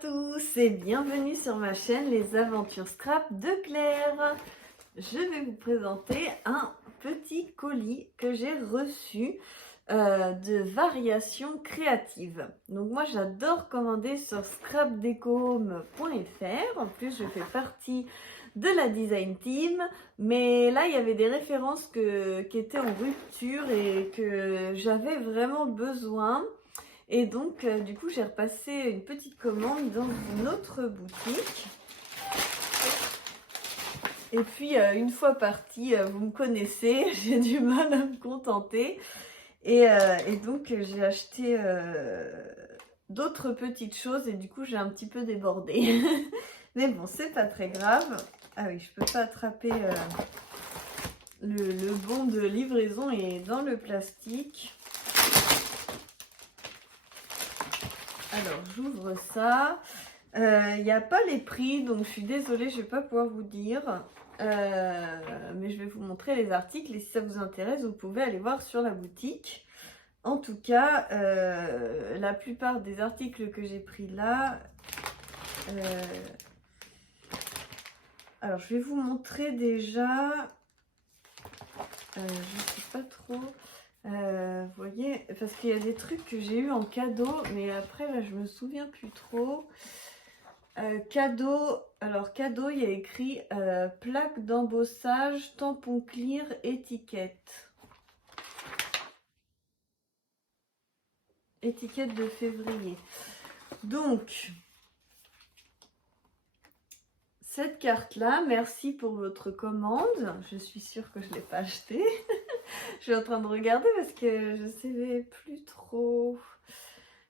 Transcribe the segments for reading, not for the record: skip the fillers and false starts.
tous et bienvenue sur ma chaîne Les Aventures Scrap de Claire. Je vais vous présenter un petit colis que j'ai reçu de variations créatives. Donc moi j'adore commander sur scrapdecom.fr. En plus je fais partie de la design team, mais là il y avait des références qui étaient en rupture et que j'avais vraiment besoin. Et donc, du coup, j'ai repassé une petite commande dans une autre boutique. Et puis, une fois partie, vous me connaissez, j'ai du mal à me contenter. Et donc, j'ai acheté d'autres petites choses et du coup, j'ai un petit peu débordé. Mais bon, c'est pas très grave. Ah oui, je peux pas attraper le bon de livraison est dans le plastique. Alors, j'ouvre ça. Il n'y a pas les prix, donc je suis désolée, je ne vais pas pouvoir vous dire. Mais je vais vous montrer les articles et si ça vous intéresse, vous pouvez aller voir sur la boutique. En tout cas, la plupart des articles que j'ai pris là... alors, je vais vous montrer déjà... je ne sais pas trop... vous voyez, parce qu'il y a des trucs que j'ai eu en cadeau, mais après là je me souviens plus trop. Cadeau, alors cadeau, il y a écrit plaque d'embossage, tampon clear, étiquette. Étiquette de février. Donc, cette carte-là, merci pour votre commande. Je suis sûre que je ne l'ai pas achetée. Je suis en train de regarder parce que je ne sais plus trop.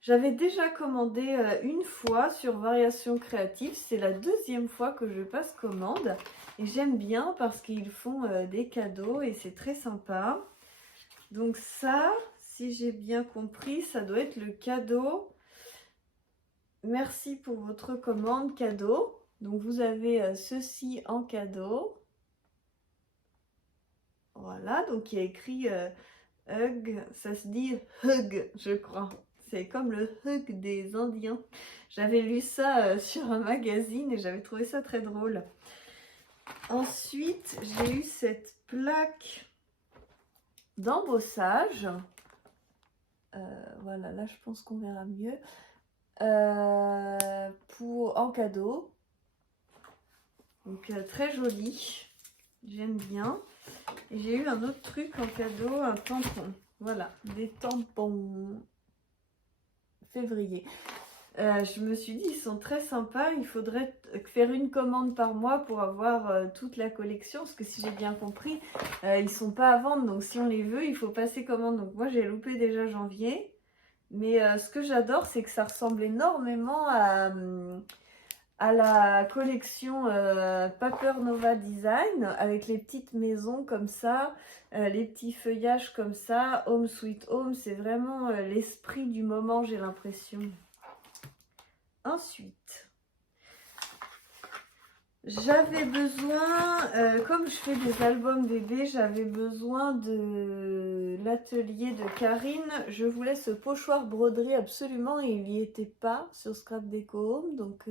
J'avais déjà commandé une fois sur Variations Créatives. C'est la deuxième fois que je passe commande. Et j'aime bien parce qu'ils font des cadeaux et c'est très sympa. Donc ça, si j'ai bien compris, ça doit être le cadeau. Merci pour votre commande cadeau. Donc vous avez ceci en cadeau. Voilà, donc il y a écrit hug, ça se dit hug, je crois. C'est comme le hug des Indiens. J'avais lu ça sur un magazine et j'avais trouvé ça très drôle. Ensuite, j'ai eu cette plaque d'embossage. Voilà, là je pense qu'on verra mieux. En cadeau. Donc très joli. J'aime bien. Et j'ai eu un autre truc en cadeau, un tampon. Voilà, des tampons février. Je me suis dit, ils sont très sympas. Il faudrait faire une commande par mois pour avoir toute la collection. Parce que si j'ai bien compris, ils ne sont pas à vendre. Donc si on les veut, il faut passer commande. Donc moi, j'ai loupé déjà janvier. Mais ce que j'adore, c'est que ça ressemble énormément à la collection Paper Nova Design avec les petites maisons comme ça, les petits feuillages comme ça, Home Sweet Home, c'est vraiment l'esprit du moment, j'ai l'impression. Ensuite, j'avais besoin, comme je fais des albums bébés, j'avais besoin de l'atelier de Karine. Je voulais ce pochoir broderie absolument et il n'y était pas sur Scrap Deco Home, donc...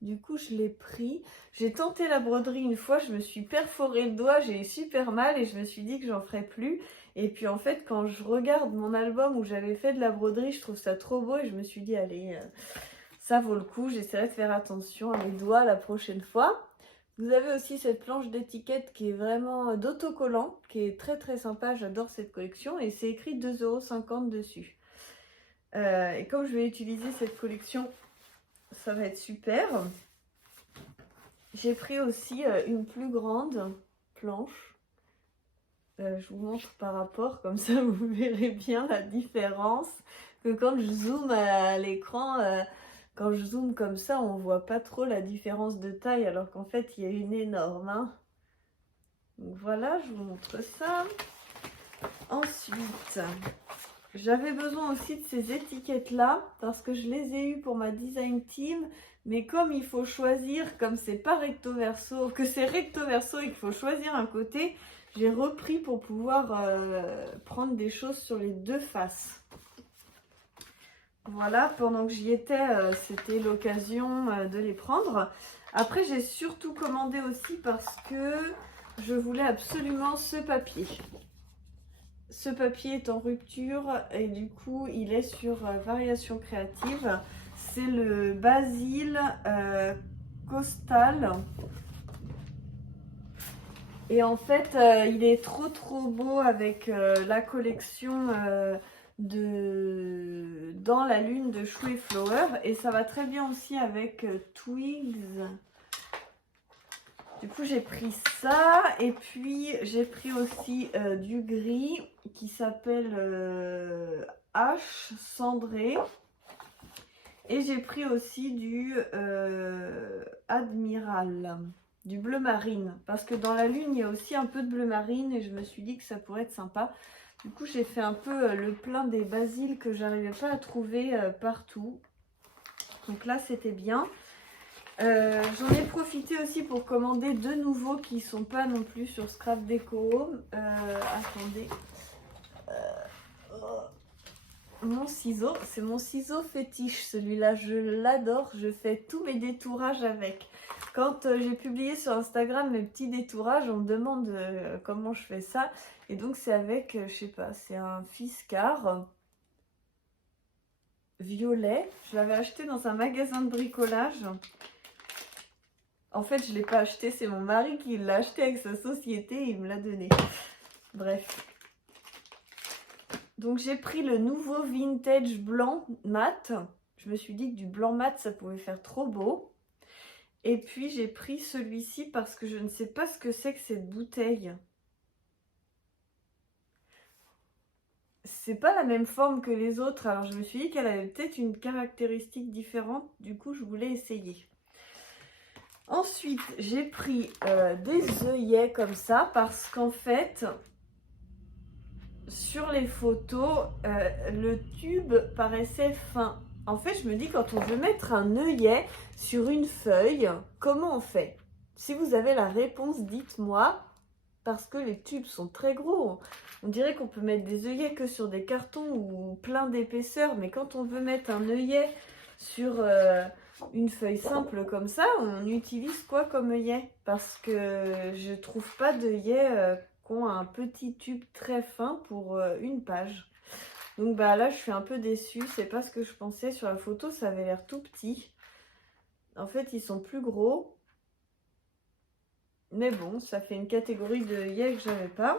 du coup, je l'ai pris. J'ai tenté la broderie une fois, je me suis perforé le doigt, j'ai eu super mal et je me suis dit que j'en ferais plus. Et puis en fait, quand je regarde mon album où j'avais fait de la broderie, je trouve ça trop beau et je me suis dit, allez, ça vaut le coup. J'essaierai de faire attention à mes doigts la prochaine fois. Vous avez aussi cette planche d'étiquette qui est vraiment d'autocollant, qui est très très sympa. J'adore cette collection et c'est écrit 2,50 € dessus. Et comme je vais utiliser cette collection, ça va être super. J'ai pris aussi une plus grande planche. Je vous montre par rapport, comme ça vous verrez bien la différence. Que quand je zoome à l'écran, quand je zoome comme ça, on voit pas trop la différence de taille, alors qu'en fait il y a une énorme. Hein. Donc voilà, je vous montre ça. Ensuite, j'avais besoin aussi de ces étiquettes-là parce que je les ai eues pour ma design team. Mais comme il faut choisir, comme c'est pas recto verso, que c'est recto verso et qu'il faut choisir un côté, j'ai repris pour pouvoir prendre des choses sur les deux faces. Voilà, pendant que j'y étais, c'était l'occasion de les prendre. Après, j'ai surtout commandé aussi parce que je voulais absolument ce papier. Ce papier est en rupture et du coup, il est sur Variation Créative. C'est le Basil Costal. Et en fait, il est trop beau avec la collection de Dans la lune de Chou et Flower. Et ça va très bien aussi avec Twigs. Du coup, j'ai pris ça. Et puis, j'ai pris aussi du gris qui s'appelle H cendré. Et j'ai pris aussi du Admiral. Du bleu marine, parce que dans la lune il y a aussi un peu de bleu marine et je me suis dit que ça pourrait être sympa. Du coup j'ai fait un peu le plein des basiles que j'arrivais pas à trouver partout, donc là c'était bien. J'en ai profité aussi pour commander deux nouveaux qui sont pas non plus sur Scrap Déco. Attendez, mon ciseau, c'est mon ciseau fétiche, celui-là je l'adore, je fais tous mes détourages avec. Quand j'ai publié sur Instagram mes petits détourages, on me demande comment je fais ça. Et donc c'est avec, je sais pas, c'est un Fiskars violet. Je l'avais acheté dans un magasin de bricolage. En fait, je ne l'ai pas acheté, c'est mon mari qui l'a acheté avec sa société et il me l'a donné. Bref. Donc j'ai pris le nouveau vintage blanc mat. Je me suis dit que du blanc mat, ça pouvait faire trop beau. Et puis j'ai pris celui-ci parce que je ne sais pas ce que c'est que cette bouteille. C'est pas la même forme que les autres, alors je me suis dit qu'elle avait peut-être une caractéristique différente, du coup je voulais essayer. Ensuite j'ai pris des œillets comme ça parce qu'en fait sur les photos le tube paraissait fin. En fait, je me dis, quand on veut mettre un œillet sur une feuille, comment on fait? Si vous avez la réponse, dites-moi, parce que les tubes sont très gros. On dirait qu'on peut mettre des œillets que sur des cartons ou plein d'épaisseur, mais quand on veut mettre un œillet sur une feuille simple comme ça, on utilise quoi comme œillet? Parce que je trouve pas d'œillet qui ont un petit tube très fin pour une page. Donc bah là je suis un peu déçue, c'est pas ce que je pensais. Sur la photo ça avait l'air tout petit. En fait ils sont plus gros. Mais bon, ça fait une catégorie de œillets que j'avais pas.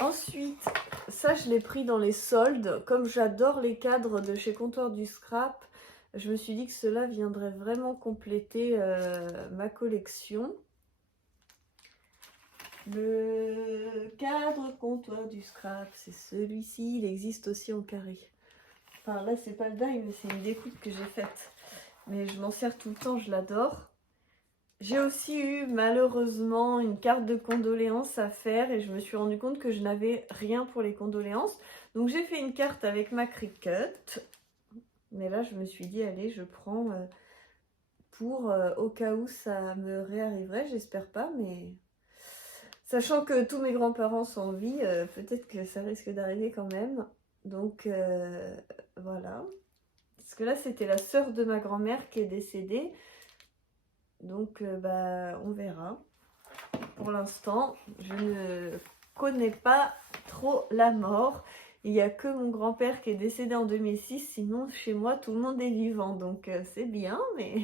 Ensuite, ça je l'ai pris dans les soldes. Comme j'adore les cadres de chez Comptoir du Scrap, je me suis dit que cela viendrait vraiment compléter ma collection. Le cadre Comptoir du Scrap, c'est celui-ci. Il existe aussi en carré. Enfin là c'est pas le die, mais c'est une découpe que j'ai faite. Mais je m'en sers tout le temps, je l'adore. J'ai aussi eu malheureusement une carte de condoléances à faire et je me suis rendu compte que je n'avais rien pour les condoléances. Donc j'ai fait une carte avec ma Cricut. Mais là je me suis dit allez je prends pour au cas où ça me réarriverait. J'espère pas, mais sachant que tous mes grands-parents sont en vie, peut-être que ça risque d'arriver quand même. Donc voilà. Parce que là c'était la sœur de ma grand-mère qui est décédée. Donc bah on verra. Pour l'instant je ne connais pas trop la mort. Il n'y a que mon grand-père qui est décédé en 2006. Sinon chez moi tout le monde est vivant. Donc c'est bien, mais...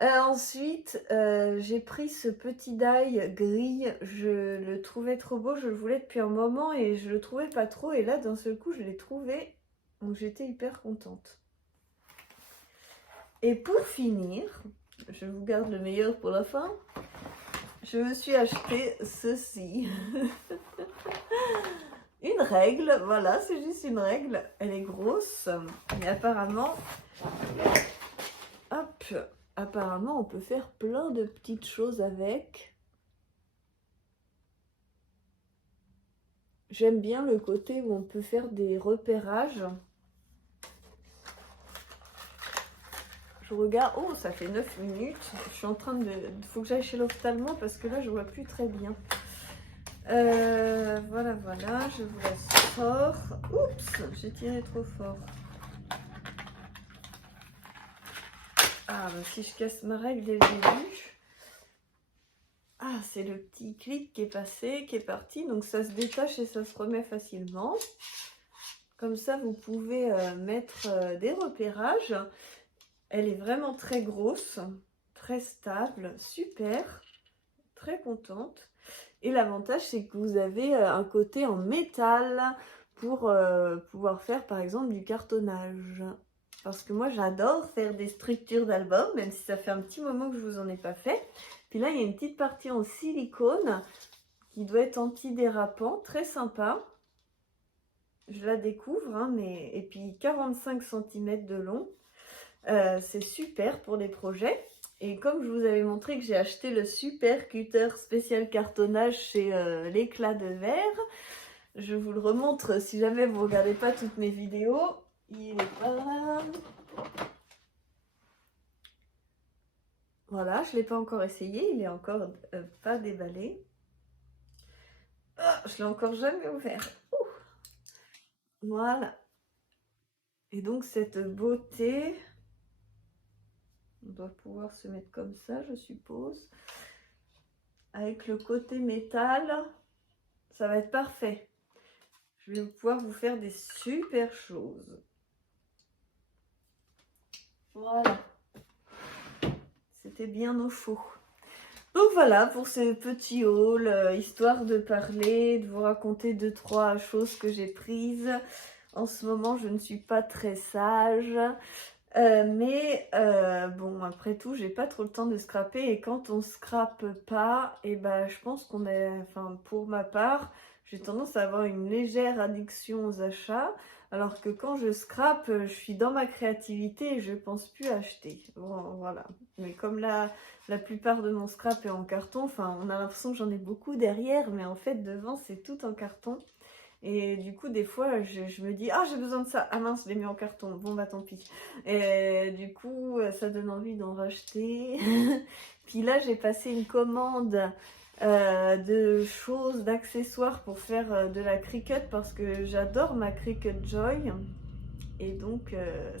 ensuite j'ai pris ce petit die gris. Je le trouvais trop beau. Je le voulais depuis un moment et je le trouvais pas trop. Et là d'un seul coup je l'ai trouvé. Donc j'étais hyper contente. Et pour finir... je vous garde le meilleur pour la fin. Je me suis acheté ceci. Une règle, voilà, c'est juste une règle. Elle est grosse, mais apparemment, hop, apparemment on peut faire plein de petites choses avec. J'aime bien le côté où on peut faire des repérages. Je regarde, oh ça fait 9 minutes, je suis en train de... faut que j'aille chez l'ophtalmo parce que là je vois plus très bien. Voilà, voilà, je vous la sors. Oups, j'ai tiré trop fort. Ah, bah, si je casse ma règle dès le début. Ah, c'est le petit clic qui est passé, qui est parti. Donc ça se détache et ça se remet facilement. Comme ça, vous pouvez mettre des repérages. Elle est vraiment très grosse, très stable, super, très contente. Et l'avantage, c'est que vous avez un côté en métal pour pouvoir faire par exemple du cartonnage. Parce que moi, j'adore faire des structures d'albums, même si ça fait un petit moment que je vous en ai pas fait. Puis là, il y a une petite partie en silicone qui doit être antidérapant, très sympa. Je la découvre, hein, et puis 45 cm de long. C'est super pour des projets. Et comme je vous avais montré que j'ai acheté le super cutter spécial cartonnage chez l'éclat de verre, je vous le remontre si jamais vous ne regardez pas toutes mes vidéos. Il est pas là. Voilà, je ne l'ai pas encore essayé, il est encore pas déballé. Je l'ai encore jamais ouvert. Voilà. Et donc cette beauté, on doit pouvoir se mettre comme ça, je suppose. Avec le côté métal, ça va être parfait. Je vais pouvoir vous faire des super choses. Voilà. C'était bien au chaud. Donc voilà pour ce petit haul, histoire de parler, de vous raconter 2-3 choses que j'ai prises. En ce moment, je ne suis pas très sage. Mais bon, après tout, j'ai pas trop le temps de scraper. Et quand on scrape pas, et ben, je pense qu'on est... Enfin, pour ma part, j'ai tendance à avoir une légère addiction aux achats. Alors que quand je scrape, je suis dans ma créativité et je pense plus acheter. Bon, voilà. Mais comme la plupart de mon scrap est en carton, enfin, on a l'impression que j'en ai beaucoup derrière, mais en fait, devant, c'est tout en carton. Et du coup, des fois, je me dis, ah, j'ai besoin de ça. Ah mince, je l'ai mis en carton. Bon, bah tant pis. Et du coup, ça donne envie d'en racheter. Puis là, j'ai passé une commande de choses, d'accessoires pour faire de la Cricut parce que j'adore ma Cricut Joy. Et donc,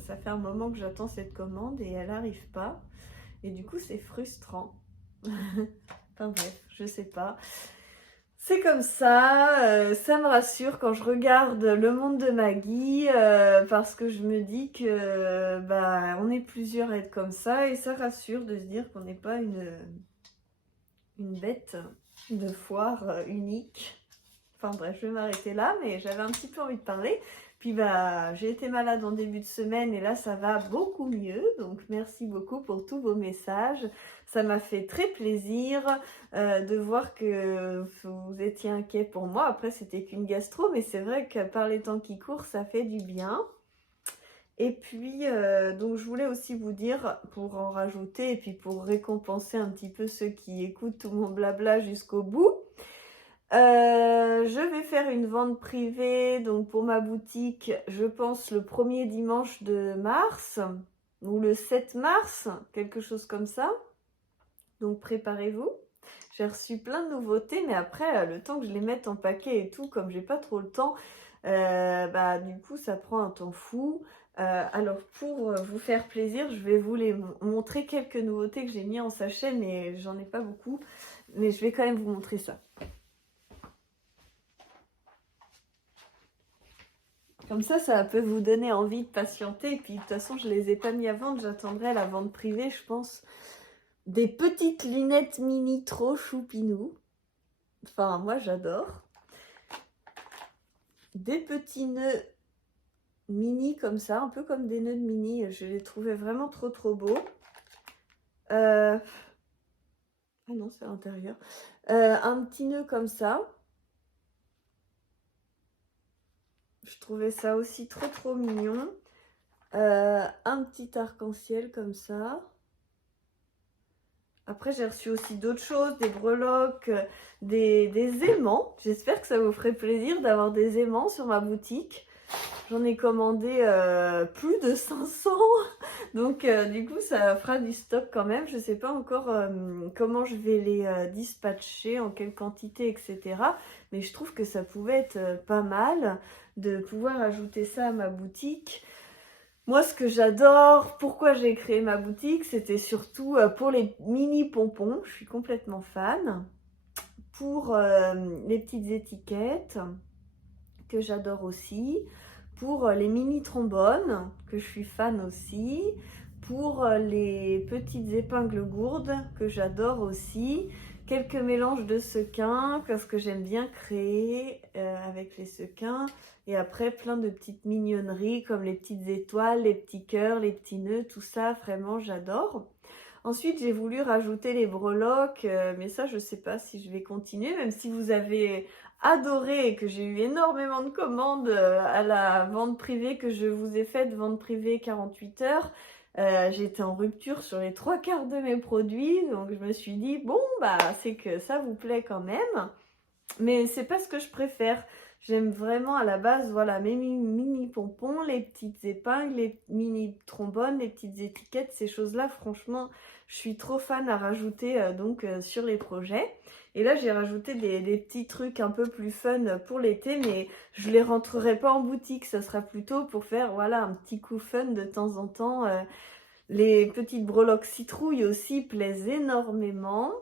ça fait un moment que j'attends cette commande et elle n'arrive pas. Et du coup, c'est frustrant. Enfin bref, je sais pas. C'est comme ça, ça me rassure quand je regarde le monde de Maggie parce que je me dis que bah, on est plusieurs à être comme ça et ça rassure de se dire qu'on n'est pas une bête de foire unique. Enfin bref, je vais m'arrêter là, mais j'avais un petit peu envie de parler. Puis bah, j'ai été malade en début de semaine et là ça va beaucoup mieux. Donc merci beaucoup pour tous vos messages. Ça m'a fait très plaisir de voir que vous étiez inquiets pour moi. Après c'était qu'une gastro, mais c'est vrai que par les temps qui courent, ça fait du bien. Et puis, donc je voulais aussi vous dire, pour en rajouter, et puis pour récompenser un petit peu ceux qui écoutent tout mon blabla jusqu'au bout, je vais faire une vente privée, donc pour ma boutique, je pense le premier dimanche de mars, ou le 7 mars, quelque chose comme ça. Donc préparez-vous. J'ai reçu plein de nouveautés, mais après, le temps que je les mette en paquet et tout, comme j'ai pas trop le temps, bah du coup, ça prend un temps fou. Alors pour vous faire plaisir, je vais vous les montrer quelques nouveautés que j'ai mis en sachet, mais j'en ai pas beaucoup. Mais je vais quand même vous montrer ça. Comme ça peut vous donner envie de patienter. Et puis de toute façon, je les ai pas mis à vendre. J'attendrai la vente privée, je pense. Des petites lunettes mini trop choupinou. Enfin, moi j'adore. Des petits nœuds mini comme ça, un peu comme des nœuds de mini. Je les trouvais vraiment trop beaux. Ah non, c'est à l'intérieur. Un petit nœud comme ça. Je trouvais ça aussi trop mignon. Un petit arc-en-ciel comme ça. Après, j'ai reçu aussi d'autres choses, des breloques, des aimants. J'espère que ça vous ferait plaisir d'avoir des aimants sur ma boutique. J'en ai commandé plus de 500. Donc du coup ça fera du stock quand même. Je sais pas encore comment je vais les dispatcher, en quelle quantité, etc. Mais je trouve que ça pouvait être pas mal de pouvoir ajouter ça à ma boutique. Moi, ce que j'adore, pourquoi j'ai créé ma boutique, c'était surtout pour les mini pompons. Je suis complètement fan. Pour les petites étiquettes, que j'adore aussi. Pour les mini trombones, que je suis fan aussi. Pour les petites épingles gourdes, que j'adore aussi. Quelques mélanges de sequins, parce que j'aime bien créer avec les sequins. Et après, plein de petites mignonneries, comme les petites étoiles, les petits cœurs, les petits nœuds, tout ça, vraiment, j'adore. Ensuite, j'ai voulu rajouter les breloques, mais ça, je ne sais pas si je vais continuer, même si vous avez adoré et que j'ai eu énormément de commandes à la vente privée que je vous ai faite, vente privée 48 heures. J'étais en rupture sur les 3/4 de mes produits, donc je me suis dit, bon, bah, c'est que ça vous plaît quand même. Mais c'est pas ce que je préfère. J'aime vraiment à la base, voilà, mes mini pompons, les petites épingles, les mini trombones, les petites étiquettes, ces choses-là, franchement, je suis trop fan à rajouter sur les projets. Et là, j'ai rajouté des petits trucs un peu plus fun pour l'été, mais je les rentrerai pas en boutique, ça sera plutôt pour faire, voilà, un petit coup fun de temps en temps. Les petites breloques citrouilles aussi plaisent énormément.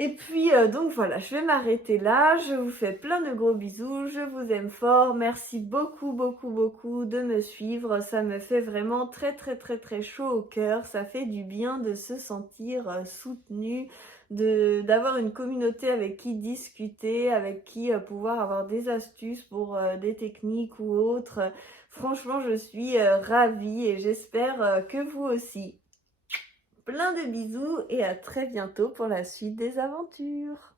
Et puis, donc voilà, je vais m'arrêter là. Je vous fais plein de gros bisous. Je vous aime fort. Merci beaucoup, beaucoup, beaucoup de me suivre. Ça me fait vraiment très, très, très, très chaud au cœur. Ça fait du bien de se sentir soutenu, d'avoir une communauté avec qui discuter, avec qui pouvoir avoir des astuces pour des techniques ou autres. Franchement, je suis ravie et j'espère que vous aussi. Plein de bisous et à très bientôt pour la suite des aventures.